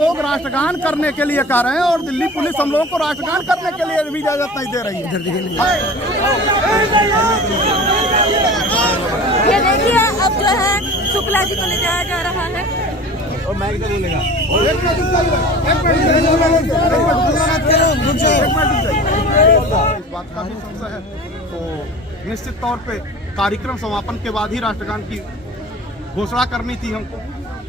लोग राष्ट्रगान करने के लिए कह रहे हैं और दिल्ली पुलिस हम लोगों को राष्ट्रगान करने के लिए भी इजाजत नहीं दे रही है। ये देखिए अब जो है शुक्ला जी को ले जाया जा रहा है और मैं क्या बोलेगा इस बात का भी संशय है तो निश्चित तौर पे कार्यक्रम समापन के बाद ही राष्ट्रगान की घोषणा करनी थी हमको।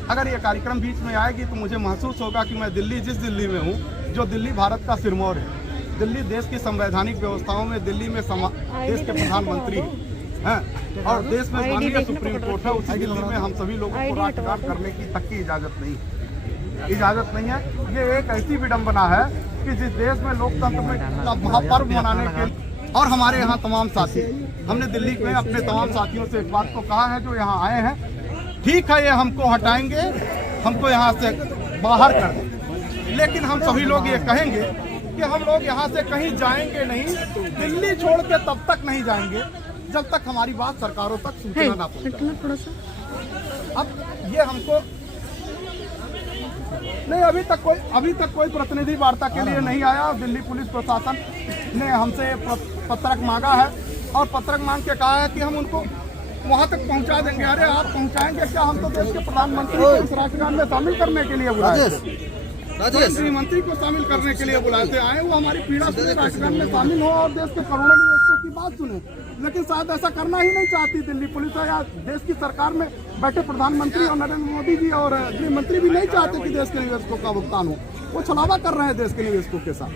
अगर ये कार्यक्रम बीच में आएगी तो मुझे महसूस होगा कि मैं दिल्ली जिस दिल्ली में हूँ, जो दिल्ली भारत का सिरमौर है, दिल्ली देश की संवैधानिक व्यवस्थाओं में दिल्ली में देश के प्रधानमंत्री हैं और देश में माननीय सुप्रीम कोर्ट है, उसी दिल्ली में हम सभी लोगों को राष्ट्रगान करने की तक की इजाजत नहीं है। ये एक ऐसी विडंबना है कि जिस देश में लोकतंत्र में का महापर्व मनाने के और हमारे यहाँ तमाम साथी, हमने दिल्ली में अपने तमाम साथियों से इस बात को कहा है जो यहाँ आए हैं, ठीक है ये हमको हटाएंगे, हमको यहाँ से बाहर कर देंगे, लेकिन हम सभी लोग ये कहेंगे कि हम लोग यहाँ से कहीं जाएंगे नहीं, दिल्ली छोड़ के तब तक नहीं जाएंगे जब तक हमारी बात सरकारों तक सूचना ना पहुँचे। अब ये हमको नहीं, अभी तक कोई प्रतिनिधि वार्ता के लिए नहीं आया। दिल्ली पुलिस प्रशासन ने हमसे पत्रक मांगा है और पत्रक मांग के कहा है कि हम उनको वहां तक पहुंचा देंगे। अरे आप पहुंचाएंगे क्या? हम तो देश के प्रधानमंत्री को इस राष्ट्रगान में शामिल करने के लिए बुलाए थे, गृहमंत्री को शामिल करने के लिए बुलाए थे। आए वो हमारी पीड़ा सुने, राष्ट्रगान में शामिल हो और देश के करोड़ों निवेशकों की बात सुने, लेकिन शायद ऐसा करना ही नहीं चाहती दिल्ली पुलिस या देश की सरकार में बैठे प्रधानमंत्री और नरेंद्र मोदी जी और गृह मंत्री भी नहीं चाहते कि देश के निवेशकों का भुगतान हो। वो छलावा कर रहे हैं देश के निवेशकों के साथ।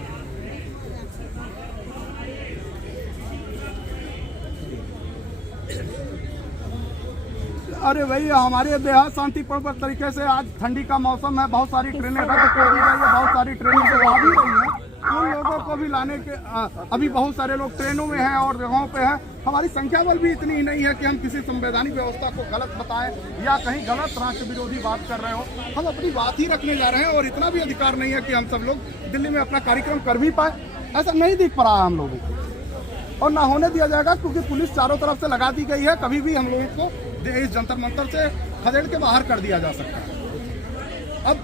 अरे भाई हमारे देहात शांतिपूर्ण तरीके से, आज ठंडी का मौसम है, बहुत सारी ट्रेनें रद्द कर दी गई है, बहुत सारी ट्रेनें जो आ भी रही हैं उन लोगों को भी लाने के अभी बहुत सारे लोग ट्रेनों में हैं और जगहों पे हैं। हमारी संख्या बल भी इतनी ही नहीं है कि हम किसी संवैधानिक व्यवस्था को गलत बताएं या कहीं गलत राष्ट्र विरोधी बात कर रहे हो। हम अपनी बात ही रखने जा रहे हैं और इतना भी अधिकार नहीं है कि हम सब लोग दिल्ली में अपना कार्यक्रम कर भी पाए। ऐसा नहीं दिख पा रहा है हम लोगों को और ना होने दिया जाएगा, क्योंकि पुलिस चारों तरफ से लगा दी गई है। कभी भी हम लोगों को इस जंतर मंतर से खदेड़ के बाहर कर दिया जा सकता है। अब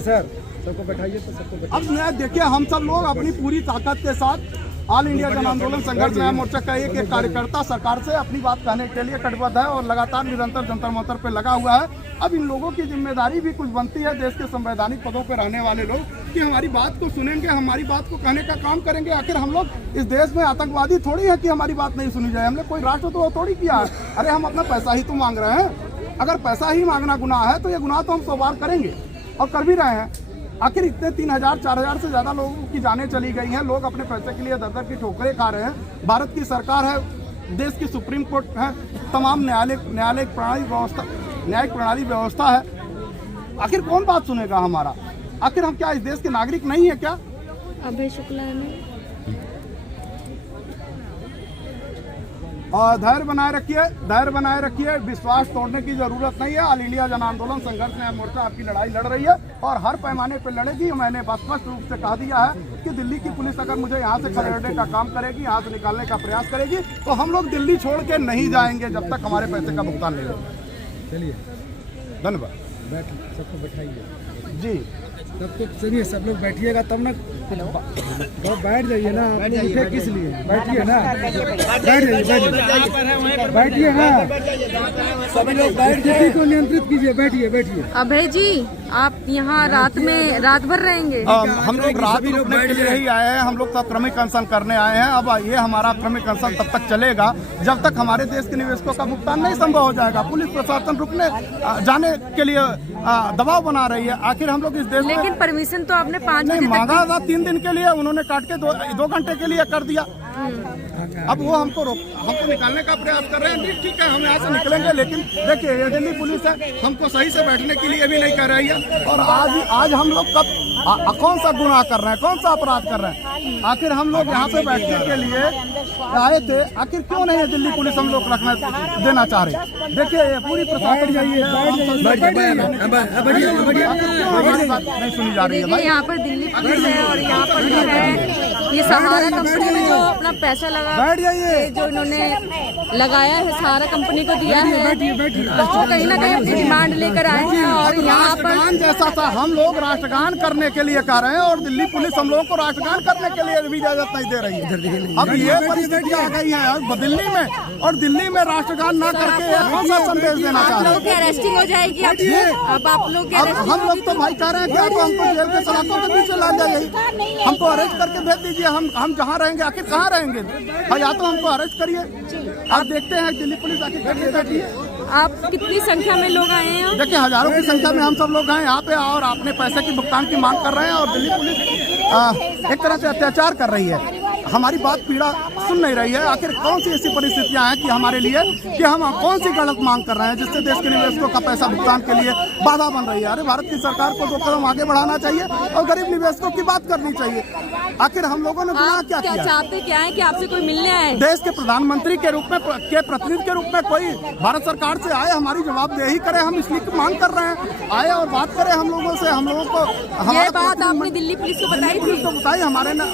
सर सबको बैठाइए तो सबको बैठाइए। अब देखिए हम सब लोग अपनी पूरी ताकत के साथ ऑल इंडिया जन आंदोलन संघर्ष न्याय मोर्चा का एक कार्यकर्ता सरकार से अपनी बात कहने के लिए कटिबद्ध है और लगातार निरंतर जंतर मंतर पे लगा हुआ है। अब इन लोगों की जिम्मेदारी भी कुछ बनती है, देश के संवैधानिक पदों पर रहने वाले लोग, कि हमारी बात को सुनेंगे, हमारी बात को कहने का काम करेंगे। आखिर हम लोग इस देश में आतंकवादी थोड़ी है कि हमारी बात नहीं सुनी जाए। हमने कोई राष्ट्र तो थोड़ी किया है। अरे हम अपना पैसा ही तो मांग रहे हैं। अगर पैसा ही मांगना गुनाह है तो ये गुनाह तो हम 100 बार करेंगे और कर भी रहे हैं। आखिर इतने 3000-4000 से ज्यादा लोगों की जानें चली गई हैं। लोग अपने पैसे के लिए दर-दर की ठोकरें खा रहे हैं। भारत की सरकार है, देश की सुप्रीम कोर्ट है, तमाम न्यायिक प्रणाली व्यवस्था है। आखिर कौन बात सुनेगा हमारा? आखिर हम क्या इस देश के नागरिक नहीं है क्या? अभय शुक्ला ने और धैर्य बनाए रखिए। विश्वास तोड़ने की जरूरत नहीं है। ऑल इंडिया जन आंदोलन संघर्ष न्याय मोर्चा आपकी लड़ाई लड़ रही है और हर पैमाने पर लड़ेगी। मैंने स्पष्ट रूप से कह दिया है कि दिल्ली की पुलिस अगर मुझे यहाँ से खदेड़ने का काम करेगी, यहाँ से निकालने का प्रयास करेगी, तो हम लोग दिल्ली छोड़ के नहीं जाएंगे जब तक हमारे पैसे का भुगतान नहीं होगा। चलिए धन्यवाद। सबको बैठाइए जी, सबको चलिए, सब लोग बैठिएगा तब ना। तो बैठ जाइए ना, आप लोग उठे किस लिए? बैठिए ना, बैठिए ना, सभी लोग बैठ जाइए, को नियंत्रित कीजिए। बैठिए। अभय जी, आप यहाँ रात भर रहेंगे? हम लोग रात रुकने के लिए ही आए हैं। हम लोग तो क्रमिक अनशन करने आए हैं। अब ये हमारा क्रमिक अनशन तब तक चलेगा जब तक हमारे देश के निवेशकों का भुगतान नहीं संभव हो जाएगा। पुलिस प्रशासन जाने के लिए दबाव बना रही है। आखिर हम लोग इस देश में, लेकिन परमिशन तो आपने 5 बजे मांगा था 3 दिन के लिए, उन्होंने काट के 2 घंटे के लिए कर दिया। अब वो हमको निकालने का प्रयास कर रहे हैं। ठीक है, हम यहाँ से निकलेंगे, लेकिन देखिए ये दिल्ली पुलिस है, हमको सही से बैठने के लिए भी नहीं कर रही है। और आज हम लोग कौन सा गुनाह कर रहे हैं, कौन सा अपराध कर रहे हैं? आखिर हम लोग यहाँ पे बैठने के लिए आए थे, आखिर क्यों नहीं है दिल्ली पुलिस हम लोग रखना देना चाह रही? देखिए ये पूरी प्रशासन नहीं सुनी जा रही है भाई। यहाँ पर दिल्ली पुलिस है और यहाँ पर जो है ये सहारा कंपनी में जो अपना पैसा लगा बैठ जाइए। जो इन्होंने लगाया है सारा कंपनी को दिया है, तो वो कहीं ना कहीं अपनी डिमांड लेकर आए हैं और यहाँ पर राष्ट्रगान जैसा था, हम लोग राष्ट्रगान करने के लिए कह रहे हैं और दिल्ली पुलिस हम लोगों को राष्ट्रगान करने के लिए भी इजाजत नहीं दे रही है। अब ये परिस्थिति आ गई है अब दिल्ली में, और दिल्ली में राष्ट्रगान ना करके कौन सा संदेश देना चाह आप रहे लोगों की अरेस्टिंग हो जाएगी। अब आप लोग की हैं? अब arresting हम लोग तो भाई कह रहे हैं कि आप हमको जेल के सलाखों के पीछे ला जाइए, हमको अरेस्ट करके भेज दीजिए, हम जहाँ रहेंगे आखिर कहाँ रहेंगे भाई, या तो हमको अरेस्ट करिए। आप देखते हैं दिल्ली पुलिस आके करके बैठी है। आप कितनी संख्या में लोग आए हैं? देखिए हजारों की संख्या में हम सब लोग हैं यहाँ पे और अपने पैसे की भुगतान की मांग कर रहे हैं, और दिल्ली पुलिस एक तरह से अत्याचार कर रही है, हमारी बात पीड़ा सुन नहीं रही है। आखिर कौन सी ऐसी परिस्थितियां हैं कि हमारे लिए कि हम कौन सी गलत मांग कर रहे हैं जिससे देश के निवेशकों का पैसा भुगतान के लिए बाधा बन रही है। अरे भारत की सरकार को 2 कदम आगे बढ़ाना चाहिए और गरीब निवेशकों की बात करनी चाहिए। आखिर हम लोगों ने गुनाह आप क्या क्या किया? चाहते क्या है कि आपसे कोई मिलने आए? देश के प्रधानमंत्री के रूप में के प्रतिनिधि के रूप में कोई भारत सरकार से आए, हमारी जवाबदेही करे, हम इसलिए मांग कर रहे हैं, आए और बात करें हम लोगों से। हम लोगों को ये बात आपने दिल्ली पुलिस को बताई थी? पुलिस को बताई, हमारे ना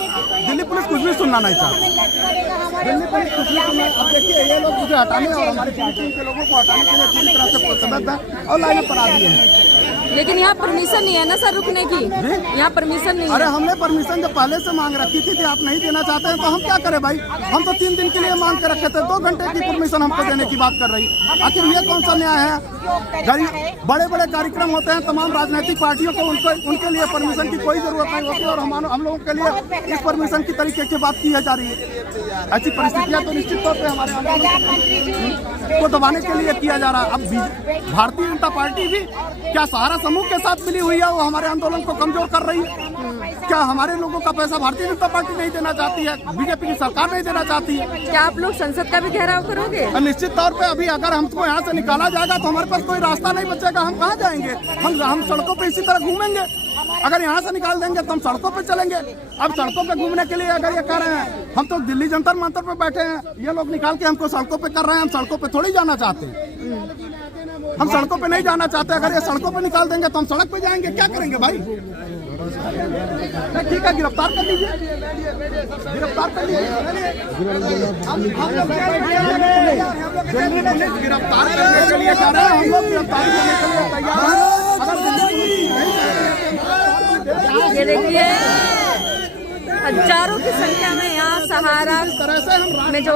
दिल्ली पुलिस कुछ भी सुनना नहीं चाहती। दिल्ली पुलिस कुछ भी सुनना, अब देखिए ये लोग मुझे हटाने और हमारे टीम के लोगों को हटाने के लिए पूरी तरह से प्रतिबद्ध है और लाइन पर आ दिए हैं। लेकिन यहाँ परमिशन नहीं है ना सर रुकने की? यहाँ परमिशन नहीं अरे है। हमने परमिशन जब पहले से मांग रखी थी कि आप नहीं देना चाहते हैं तो हम क्या करें भाई, हम तो 3 दिन के लिए मांग के रखे थे, 2 घंटे की परमिशन हमको देने की बात कर रही। आखिर ये कौन सा न्याय है? गरीब बड़े बड़े कार्यक्रम होते हैं, तमाम राजनीतिक पार्टियों को उनके लिए परमिशन की कोई जरूरत नहीं होती और हम लोगों के लिए इस परमिशन की तरीके की बात की जा रही है। ऐसी परिस्थितियां तो निश्चित तौर पे हमारे आंदोलन को दबाने के लिए किया जा रहा है। अब भारतीय जनता पार्टी भी क्या सहारा समूह के साथ मिली हुई है, वो हमारे आंदोलन को कमजोर कर रही है? क्या हमारे लोगों का पैसा भारतीय जनता पार्टी नहीं देना चाहती है, बीजेपी की सरकार नहीं देना चाहती है? क्या आप लोग संसद का भी घेराव करोगे? निश्चित तौर पे अभी अगर हमको यहाँ से निकाला जाएगा तो हमारे पास कोई रास्ता नहीं बचेगा, हम कहाँ जाएंगे? हम सड़कों पे इसी तरह घूमेंगे। अगर यहाँ से निकाल देंगे तो हम सड़कों पे चलेंगे। अब सड़कों पे घूमने के लिए अगर ये कह रहे हैं, हम तो दिल्ली जंतर मंतर पे बैठे हैं, ये लोग निकाल के हमको सड़कों पे कर रहे हैं, हम सड़कों पे थोड़ी जाना चाहते हैं, हम सड़कों पे नहीं जाना चाहते। अगर ये सड़कों पे निकाल देंगे तो हम सड़क पे जाएंगे, क्या करेंगे भाई? ठीक है, गिरफ्तार कर लीजिए, गिरफ्तार कर लीजिए। दिल्ली पुलिस गिरफ्तार करने के लिए कह रहे हैं, हम लोग गिरफ्तारी करने के लिए तैयार हैं। अगर दिल्ली ये देखिए हजारों की संख्या में यहाँ सहारा में जो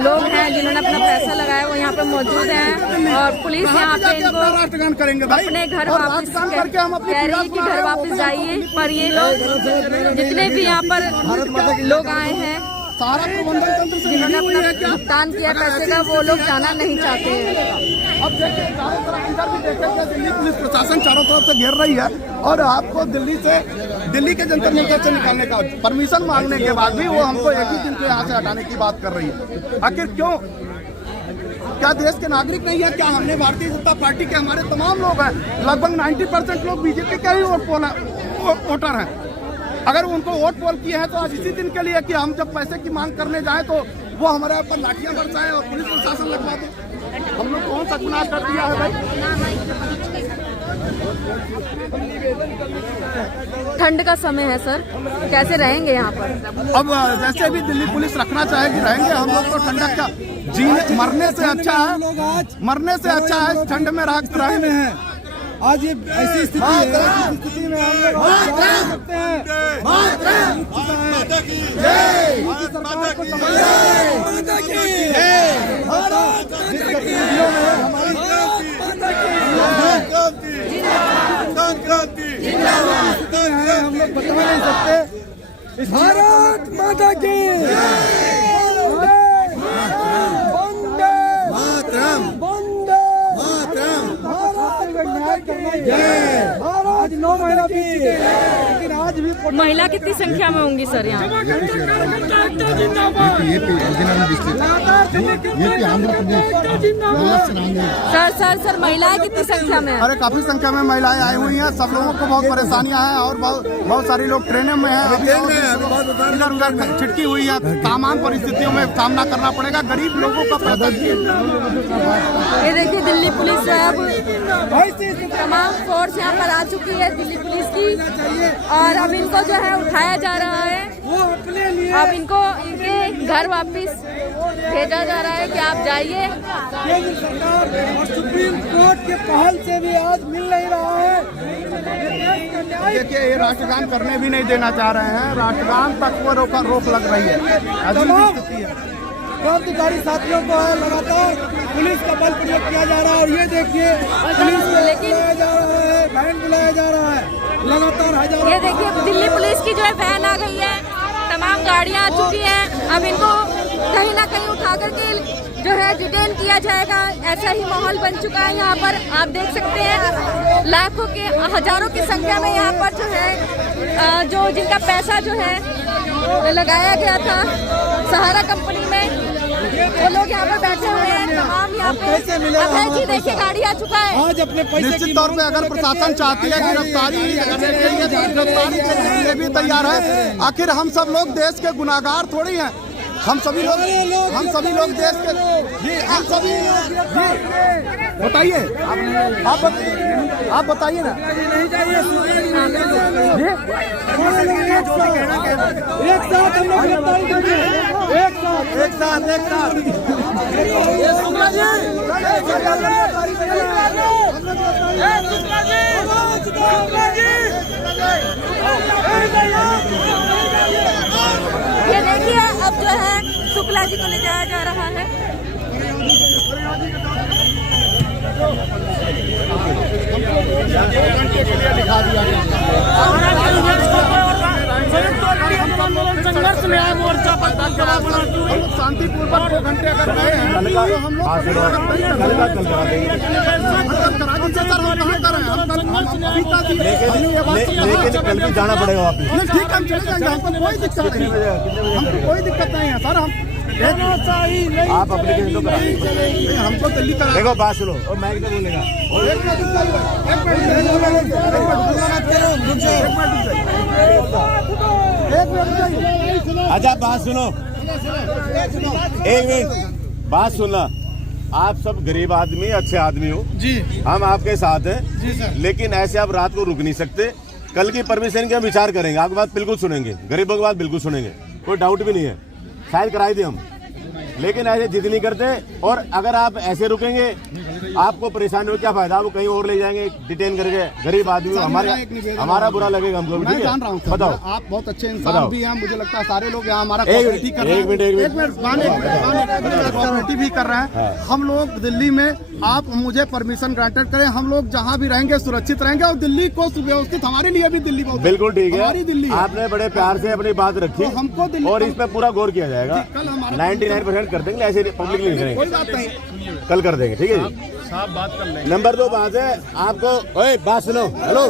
लोग हैं जिन्होंने अपना पैसा लगाया वो यहाँ पे मौजूद हैं और पुलिस यहाँ पे इनको राष्ट्रगान करेंगे अपने घर वापस कह रही है कि घर वापस जाइए, पर ये लोग जितने भी यहाँ पर लोग आए हैं सारा प्रबंधन तंत्र से जिन्होंने अपना भुगतान किया पैसे का वो लोग जाना नहीं चाहते हैं। अब देखिए चारों तरफ इधर भी देखेंगे, दिल्ली पुलिस प्रशासन चारों तरफ से घेर रही है और आपको दिल्ली के जंतर मंतर से निकालने का परमिशन मांगने के बाद भी वो हमको एक ही दिन के यहाँ से हटाने की बात कर रही है। आखिर क्यों? क्या देश के नागरिक नहीं है? क्या हमने भारतीय जनता पार्टी के हमारे तमाम लोग हैं, लगभग 90% लोग बीजेपी के ही वोटर हैं। अगर उनको वोट पोल किए हैं तो आज इसी दिन के लिए कि हम जब पैसे की मांग करने जाएं तो वो हमारे ऊपर लाठियां बरसाएं और पुलिस प्रशासन लगवा दे। हम लोग कौन सा गुनाह कर दिया है भाई? ठंड का समय है सर, कैसे रहेंगे यहाँ पर? अब जैसे भी दिल्ली पुलिस रखना चाहेगी रहेंगे, हम लोग तो ठंडक का मरने से अच्छा है ठंड में राहत है। आज ये ऐसी स्थिति है, इस स्थिति में हम लोग सकते हैं। हम लोग बता नहीं सकते। भारत माता की आज 9 महीना बीत चुके हैं, लेकिन आज भी महिला कितनी संख्या में होंगी सर यहाँ? सर महिलाएं कितनी संख्या में? अरे काफी संख्या में महिलाएं आई हुई हैं। सब लोगों को बहुत परेशानियां हैं और बहुत सारे लोग ट्रेनों में हैं, इधर उधर छिटकी हुई है। तमाम परिस्थितियों में सामना करना पड़ेगा गरीब लोगों का। ये देखिए दिल्ली पुलिस अब तमाम फोर्स यहाँ पर आ चुकी है दिल्ली पुलिस की और अब इनको जो है उठाया जा रहा है। वो अपने लिए अब इनको इनके घर वापस भेजा जा रहा है कि आप जाइए। केंद्र सरकार और सुप्रीम कोर्ट के पहल से भी आज मिल नहीं रहा है। देखिए ये राष्ट्रगान करने भी नहीं देना चाह रहे हैं, राष्ट्रगान तक वो रोक लग रही है। तमाम क्रांतिकारी साथियों को है लगातार पुलिस का बल प्रयोग किया जा रहा है। और ये देखिए पुलिस को बुलाया जा रहा है, वैन बुलाया जा रहा है, लगातार हजारों। ये देखिए दिल्ली पुलिस की जो है वैन आ गई है, तमाम गाड़ियां आ चुकी हैं। अब इनको कहीं ना कहीं उठा करके जो है डिटेन किया जाएगा। ऐसा ही माहौल बन चुका है यहाँ पर। आप देख सकते हैं लाखों के हजारों की संख्या में यहाँ पर जो है जो जिनका पैसा जो है लगाया गया था सहारा कंपनी में, वो लोग यहाँ पर बैठे हुए हैं। तमाम यहाँ पे अभय जी देखिए गाड़ी आ चुका है। आज अपने निश्चित तौर पे अगर प्रशासन चाहती है गिरफ्तारी करने के लिए गिरफ्तारी के लिए भी तैयार है। आखिर हम सब लोग देश के गुनाहगार थोड़ी हैं। हम सभी लोग देश के जी हम सभी जी बताइए आप बताइए ना। नहीं चाहिए एक साथ हम लोग गिरफ्तारी करेंगे, एक साथ ये देखिए अब जो है शुक्ला जी को ले जाया जा रहा है। संघर्ष में आए मोर्चा पर शांतिपूर्वक 2 घंटे अगर गए हैं तो हम लोग लेकिन कल भी जाना पड़ेगा वापस। ठीक है हम चले जाएंगे, हमको कोई दिक्कत नहीं है, हमको कोई दिक्कत नहीं है सर। हम आप एप्लीकेशन तो करा दीजिए। हमको दिल्ली का देखो बात सुनो और माइक तो बोलेगा। अच्छा बात सुनो, एक मिनट बात सुनना। आप सब गरीब आदमी अच्छे आदमी हो जी, हम आपके साथ हैं जी सर। लेकिन ऐसे आप रात को रुक नहीं सकते। कल की परमिशन की हम विचार करेंगे, आपकी बात बिल्कुल सुनेंगे, गरीबों की बात बिल्कुल सुनेंगे, कोई डाउट भी नहीं है। शायद कराई दे हम, लेकिन ऐसे जिद नहीं करते। और अगर आप ऐसे रुकेंगे आपको परेशानी हो, क्या फायदा? वो कहीं और ले जाएंगे डिटेन करके। गरीब आदमी हमारा बुरा लगेगा हमको। मैं जान रहा हूँ बताओ, आप बहुत अच्छे इंसान भी हैं, मुझे लगता है सारे लोग यहाँ हमारा एक कोऑपरेटिव कर रहे हैं। मिनट कोऑपरेटिव भी कर रहे हैं। हम लोग दिल्ली में आप मुझे परमिशन ग्रांटेड करें, हम लोग जहाँ भी रहेंगे सुरक्षित रहेंगे। और दिल्ली को सुव्यवस्थित हमारे लिए भी दिल्ली बहुत बिल्कुल ठीक है। हमारी दिल्ली आपने बड़े प्यार से अपनी बात रखी, तो हमको दिल्ली और इस पे पूरा गौर किया जाएगा। 99% कर देंगे, ऐसे पब्लिक नहीं करेंगे, कोई बात नहीं, कल कर देंगे। ठीक है जी, साफ बात कर लेंगे। नंबर 2 बात है आपको। ओए बात सुनो, हेलो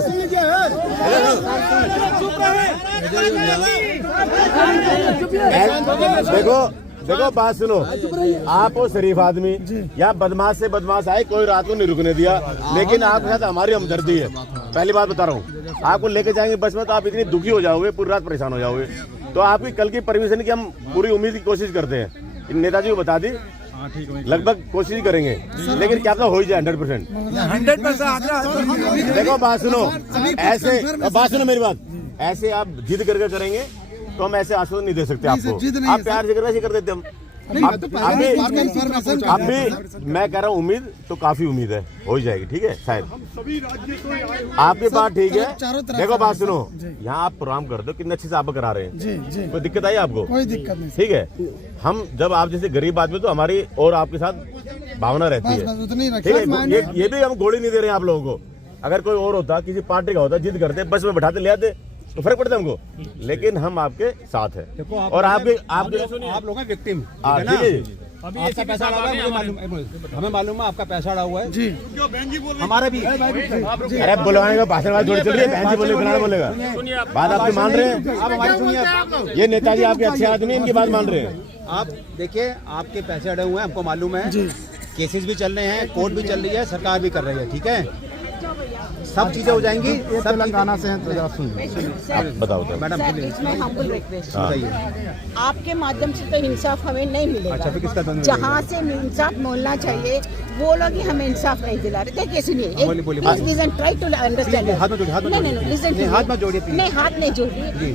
देखो बात सुनो। आप वो शरीफ आदमी, यहाँ बदमाश से बदमाश आए, कोई रात को नहीं रुकने दिया, लेकिन आपके साथ हमारी हमदर्दी है। पहली बात बता रहा हूँ, आपको लेके जाएंगे बस में तो आप इतनी दुखी हो जाओगे, पूरी रात परेशान हो जाओगे। तो आपकी कल की परमिशन की हम पूरी उम्मीद की कोशिश करते हैं। इन नेताजी को बता दी, लगभग कोशिश करेंगे, लेकिन क्या हो ही जाए 100%। देखो बात सुनो, ऐसे बात सुनो मेरी बात, ऐसे आप जिद करके करेंगे तो हम ऐसे आश्वासन नहीं दे सकते आपको। आप प्यार से कर देते हम। अब भी मैं कह रहा हूँ उम्मीद तो काफी उम्मीद है, हो ही जाएगी। ठीक है, शायद आपकी बात ठीक है। देखो बात सुनो, यहाँ आप प्रोग्राम कर दो, कितने अच्छे से आप करा रहे हैं, कोई दिक्कत आई आपको? कोई दिक्कत नहीं। ठीक है, हम जब आप जैसे गरीब आदमी तो हमारी और आपके साथ भावना रहती है। ठीक है, ये भी हम गोली नहीं दे रहे हैं आप लोगों को। अगर कोई और होता, किसी पार्टी का होता, जिद करते, बस में बैठाते ले आते तो फर्क पड़ता हमको, लेकिन हम आपके साथ हैं। और आप लोग हैं विक्टिम, ठीक है जी। आपका पैसा अड़ा हुआ है, हमें मालूम है आपका पैसा अड़ा हुआ है जी, हमारा भी। अरे बुलवाने का भाषण वाली थोड़ी चल रही है, बहन जी बोलेगा। बात आपकी मान रहे हैं? आप हमारी सुनिए, ये नेताजी आपके अच्छे आदमी, इनकी बात मान रहे हैं आप। देखिए आपके पैसे अड़े हुए हैं, हमको मालूम है, केसेस भी चल रहे हैं, कोर्ट भी चल रही है, सरकार भी कर रही है। ठीक है, सब चीजें हो जाएंगी। सब तेलंगाना से हैं तो जरा सुन बताओ मैडम, आपके माध्यम से तो इंसाफ हमें नहीं मिलेगा। अच्छा, फिर किसका जहाँ से इंसाफ मिलना चाहिए वो लोग ही हमें इंसाफ नहीं दिला रहे। देखिए सुनिए, बोलिए। Try to understand. हाथ में जोड़िए, नहीं, हाथ में जोड़िए प्लीज। नहीं, हाथ नहीं जोड़िए।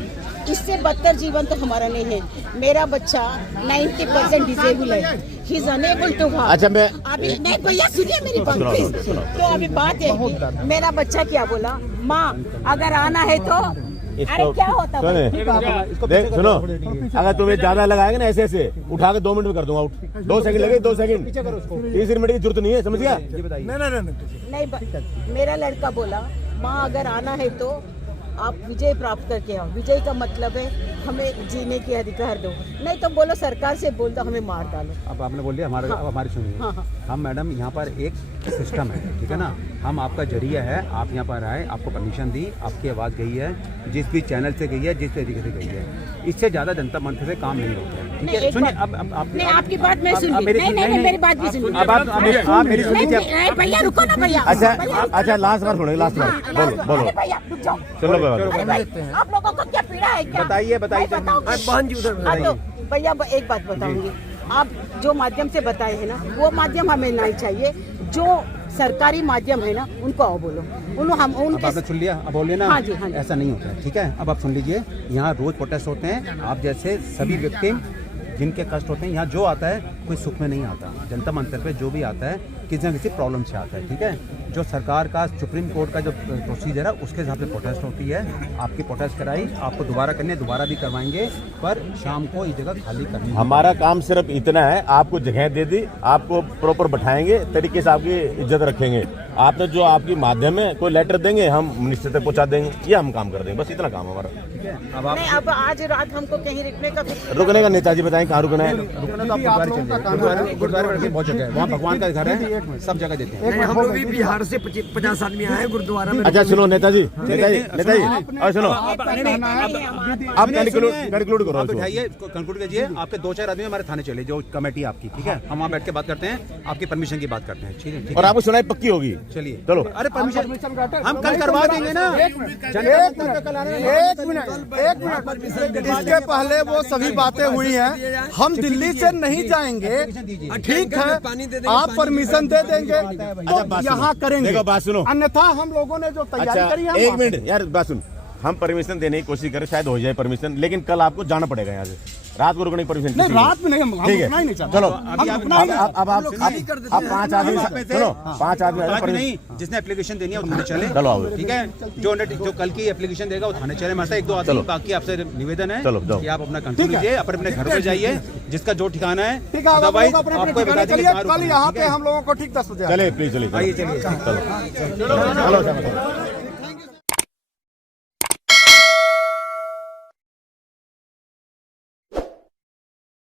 इससे बदतर जीवन तो हमारा नहीं है। मेरा बच्चा 90% डिसेबल है, he is unable to walk. अच्छा मैं अभी नहीं भैया सुनिए मेरी बात प्लीज। तो अभी बात है कि मेरा बच्चा क्या बोला, माँ अगर आना है तो अरे क्या होता है देख सुनो, अगर तुम्हें ज्यादा लगाएंगे ना ऐसे ऐसे उठा के 2 मिनट में कर दूंगा आउट। 2 सेकंड लगे, 2 सेकंड, 30 मिनट की जरूरत नहीं है, समझ गया? नहीं मेरा लड़का बोला माँ अगर आना है तो आप विजय प्राप्त करके आओ। विजय का मतलब है हमें जीने के अधिकार दो, नहीं तो बोलो सरकार से बोल दो हमें मार डालो। अब आपने बोल दिया हमारे, अब हमारी सुनिए। हाँ। हम मैडम यहाँ पर एक सिस्टम है, ठीक है ना, हम आपका जरिया है, आप यहाँ पर आए, आपको परमिशन दी, आपकी आवाज़ गई है, जिस भी चैनल से गई है, जिस तरीके से गई है, इससे ज़्यादा जनता मंच से काम नहीं होता है, ठीक है? सुनिए अब नहीं आपकी बात मैं सुन ली, नहीं मेरी बात भी सुन ली। अब आप मेरी सुनिए। भैया रुको ना भैया। अच्छा लास्ट बार सुनेंगे, लास्ट बार बोलो भैया रुक जाओ। चलो आप लोगों को क्या पीड़ा है क्या? बताइए बहन जी उधर भैया एक बात बताऊंगी, आप जो माध्यम से बताए हैं ना वो माध्यम हमें नहीं चाहिए, जो सरकारी माध्यम है ना उनको आओ बोलो, हम अब उनके आपने सुन लिया, अब बोलिए ना। हाँ जी, हाँ जी। ऐसा नहीं होता है, ठीक है? अब आप सुन लीजिए, यहाँ रोज प्रोटेस्ट होते हैं, आप जैसे सभी व्यक्ति जिनके कष्ट होते हैं, यहाँ जो आता है कोई सुख में नहीं आता, जनता मंच पे जो भी आता है किसी न किसी प्रॉब्लम से आता है, ठीक है? जो सरकार का सुप्रीम कोर्ट का जो प्रोसीजर है उसके हिसाब से प्रोटेस्ट होती है, आपकी प्रोटेस्ट कराई, आपको दोबारा करनी है, दोबारा भी करवाएंगे, पर शाम को ये जगह खाली करनी है। हमारा काम सिर्फ इतना है, आपको जगह दे दी, आपको प्रॉपर बैठाएंगे, तरीके से आपकी इज्जत रखेंगे। आपने जो आपकी माध्यम है कोई लेटर देंगे, हम मिनिस्टर तक पहुंचा देंगे, ये हम काम कर देंगे, बस इतना काम हमारा। ठीक है? अब आप नहीं अब आज रात हमको कहीं रुकने का रुकने का नेताजी बताएं कहाँ रुकना है? रुकना तो आप गुरुद्वारे चल जाइए, गुरुद्वारे में बहुत जगह है, वहाँ भगवान का घर है, सब जगह देते हैं। हम लोग भी बिहार से 50 आदमी आए गुरुद्वारा में। अच्छा सुनो नेताजी और सुनो आप कंक्लूड करो, आप बैठाइए, कंक्लूड कीजिए, आपके 2-4 आदमी हमारे थाने चले, जो कमेटी आपकी, ठीक है? हम वहाँ बैठ के बात करते हैं, आपकी परमिशन की बात करते हैं, ठीक है? और आपको सुनाई पक्की होगी। चलिए चलो अरे परमिशन हम कल करवा देंगे ना। एक मिनट, इसके पहले वो सभी बातें हुई हैं, हम दिल्ली से नहीं जाएंगे, ठीक है? आप परमिशन दे देंगे तो यहाँ करेंगे, देखो बात सुनो, अन्यथा हम लोगों ने जो तैयारी अच्छा करी है। एक मिनट यार बात सुन, हम परमिशन देने की कोशिश करें, शायद हो जाए परमिशन, लेकिन कल आपको जाना पड़ेगा यहाँ से, रात को रुकने की परमिशन नहीं, रात में नहीं, हम ठीक है? रुकना ही नहीं चाहते। चलो हम रुकना ही नहीं चाहते। अब आप 5 आदमी सुनो, 5 आदमी नहीं, जिसने एप्लीकेशन देनी है वो थाने चले, चलो आओ। ठीक है? जो कल की एप्लीकेशन देगा वो थाने चले, हमारे 1-2 आदमी, बाकी आपसे निवेदन है चलो, जाओ। कि आप अपना कंट्रोल लीजिए, अपने घर पे जाइए, जिसका जो ठिकाना है, ठीक है, अदरवाइज अपने आपको बता ठिकाने देंगे चलिए, कहाँ कल रुकना है, यहाँ ठीक पे है? हम लोगों को ठीक 10 बजे चले प्लीज चलिए आइए चलिए। चलो